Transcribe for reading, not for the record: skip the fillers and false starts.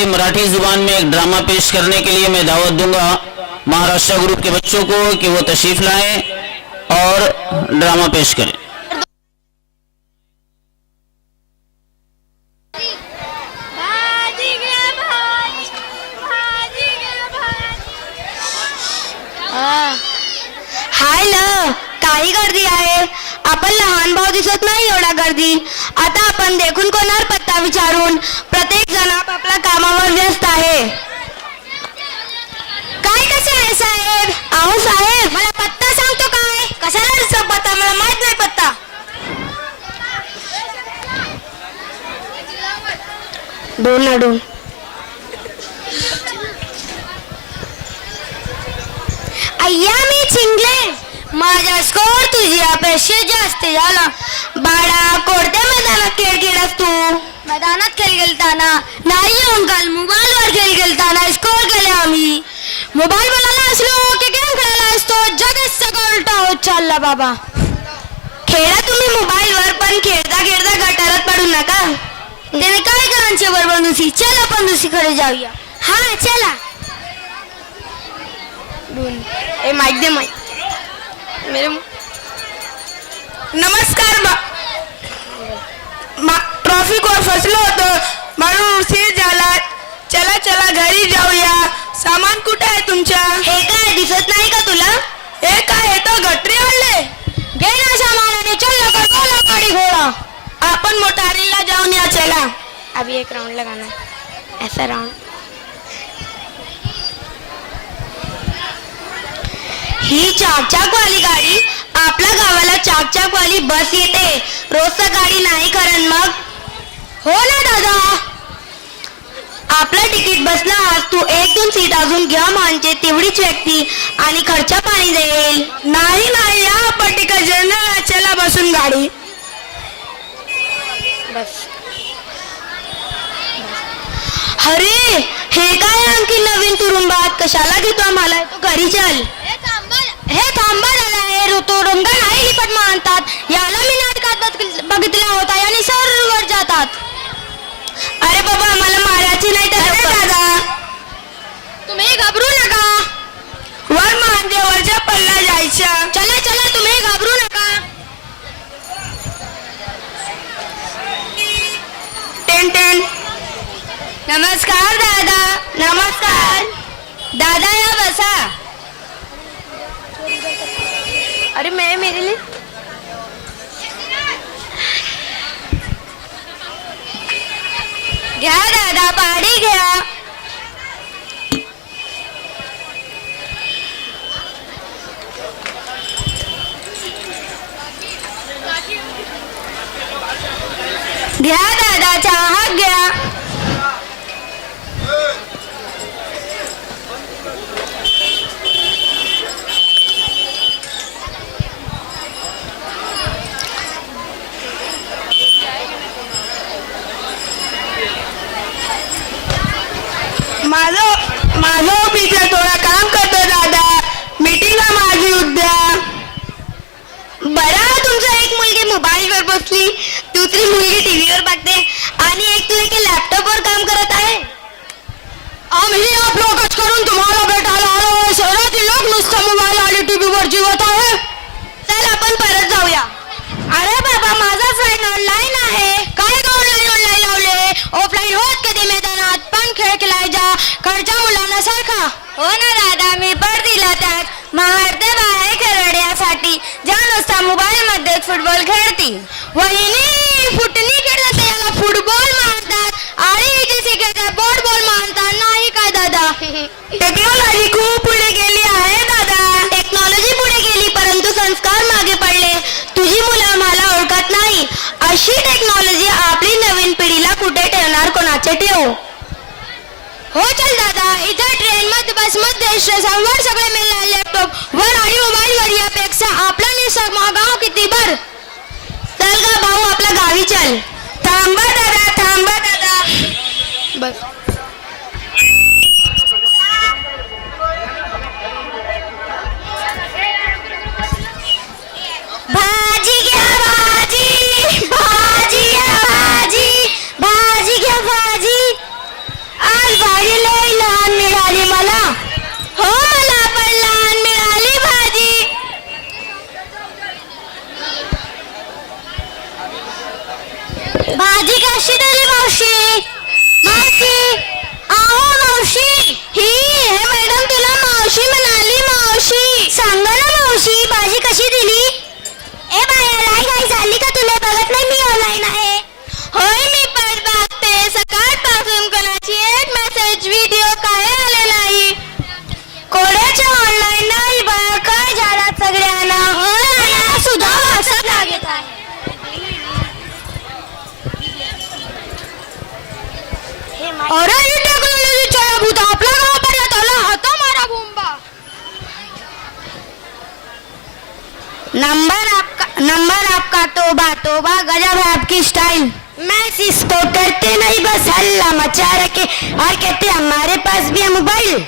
के मराठी जुबान में एक ड्रामा पेश करने के लिए मैं दावत दूंगा महाराष्ट्र ग्रुप के बच्चों को कि वो तशरीफ लाएं और ड्रामा पेश करें। हाय ल काही गर्दी आहे. आपण लहान भाऊ दिसत नाही एवढा गर्दी. आता आपण देखून कोणावर पत्ता विचारून प्रत्येक जण आपल्या कामावर व्यस्त आहे. काय कसे आहे साहेब? अहो साहेब मला पत्ता सांगतो काय? कशाला दिसतो पत्ता? मला माहित नाही पत्ता. दोन अय्या मी चिंगले. माझा स्कोर तुझी अपेक्षा जास्त झाला. बाळा कोणत्या मैदानात खेळ खेळस तू? मैदानात खेळ खेळताना नाही अंकल, मोबाईलवर खेळ खेळताना स्कोर केले आम्ही. मोबाईल बोलायला असलो की गेम खेळायला असतो. जगच सगळं उलटा होत चालला बाबा. खेळा तुम्ही मोबाईलवर, पण खेळता खेळता गटारात पडू नका. त्याने काय करायचे बरोबर दुसरी. चल आपण दुसरीकडे जाऊया. हा चला. ए माइक दे माइक मेरे. नमस्कार. ट्रॉफिक वर फसलो होतो म्हणून उशीर झाला. चला चला घरी जाऊया. सामान कुठे आहे तुमच्या? हे काय दिसत नाही का तुला? हे काय, हे तर गटरी आणले. घे ना सामान आणि चल लवकर बोला गाडी घोडा. आपण मोटारीला जाऊन या. चला. अभी एक राउंड लगाना है. ऐसा राउंड. ही चाकचाक वाली गाडी. आपल्या गावाला चाकचाक वाली बस येते. रोज गाडी नाही कारण मग. हो ना दादा. आपलं तिकीट बसला आज. तू 1-2 सीट अजून घ्या म्हणजे तेवढीच व्यक्ती आणि खर्च पाणी देईल. नाही नाही या आपण तिकीट जनरल. चला बसून गाडी. बस. अरे हे काय आणखी नवीन तुरुंबात? कशाला घेतो आम्हाला? तू घरी चल. हे थांबा दादा. हे तुरुंग नाही लिपट मानतात. याला मी नाटकात बघितला होता आणि सर्वर जातात. अरे बाबा आम्हाला मारायची नाही तर दादा. तुम्ही घाबरू नका. वर म्हणजे वरच्या पल्ला जायचं. चला चला तुम्ही घाबरू नका. 10-10. नमस्कार दादा. नमस्कार दादा. या बसा. अरे मैं मेरे लिए घ्या दादा पाणी घ्या. घ्या दादा चहा घ्या. माझं ऑफिसला थोडा काम करतो दादा. मीटिंग माझी उद्या. बरं तुमचं एक मुलगी मोबाईलवर बसली, दुसरी मुलगी टीव्हीवर बघते आणि एक तू एक लॅपटॉपवर काम करत आहे. आम्ही आप लोकच करून तुम्हाला भेटायला आलो. शहरातील लोक नुसतं मोबाईल आणि टीव्हीवर जीवत आहे. चल आपण परत जाऊया. अरे बाबा माझा फ्रेंड ऑनलाईन आहे. काय का ऑनलाईन लावले? ऑफलाईन होत कधी मैदानात पण खेळ खेळायचा खर्चा मुलांना सारखा. हो ना दादा. मी पण दिला त्यात महारते बाहेर खेळण्यासाठी ज्या नुसता मोबाईल मध्ये फुटबॉल खेळतील. वहिनी फुटणी खेळतात याला फुटबॉल मानतात आणि जे खेळतात बॉल मानतात नाही काय दादा. टेक्नॉलॉजी खूप पुढे गेली आहे दादा. टेक्नॉलॉजी पुढे गेली परंतु संस्कार मागे पडले. तुझी मुलं मला ओळखत नाही. अशी टेक्नॉलॉजी आपली नवीन पिढीला कुठे ठेवणार? कोणाचे ठेवू? हो चल दादा. इथे ट्रेन मध्ये बस मध्ये स्टेशनवर सगळे मिळाले. लॅपटॉप वर आणि मोबाईल वर यापेक्षा आपला निसर्ग गाव किती बर. चल गा भाऊ आपल्या गावी चल. थांबा दादा. थांबा दादा. बस. भाजी घ्या भाजी. भाजी घ्या भाजी. भाजी घ्या भाजी. आज भाजी कशी दिली मावशी? मावशी आहो मावशी. हे मॅडम तुला मावशी म्हणाली. मावशी सांगा ना मावशी, भाजी कशी दिली? ए बाया, काय झाली का तुला? बघत नाही मी ऑनलाईन आहे. होय मी पण बघते. सकाळपासून कोणाची एक मेसेज व्हिडिओ काय आले नाही. कोणाच्या ऑनलाईन नाही बाया. काय झाला सगळ्यांना? होय सुद्धा असं लागत आहे. अरे ही टेक्नॉलॉजीचा भूत आपल्या गावापर्यंत आला. हाता मारा बोंबा. नंबर आपका तोबा गजब है आपकी स्टाइल. मैं इसको करते नहीं बस हल्ला मचा रखे और कहते हमारे पास भी है मोबाइल.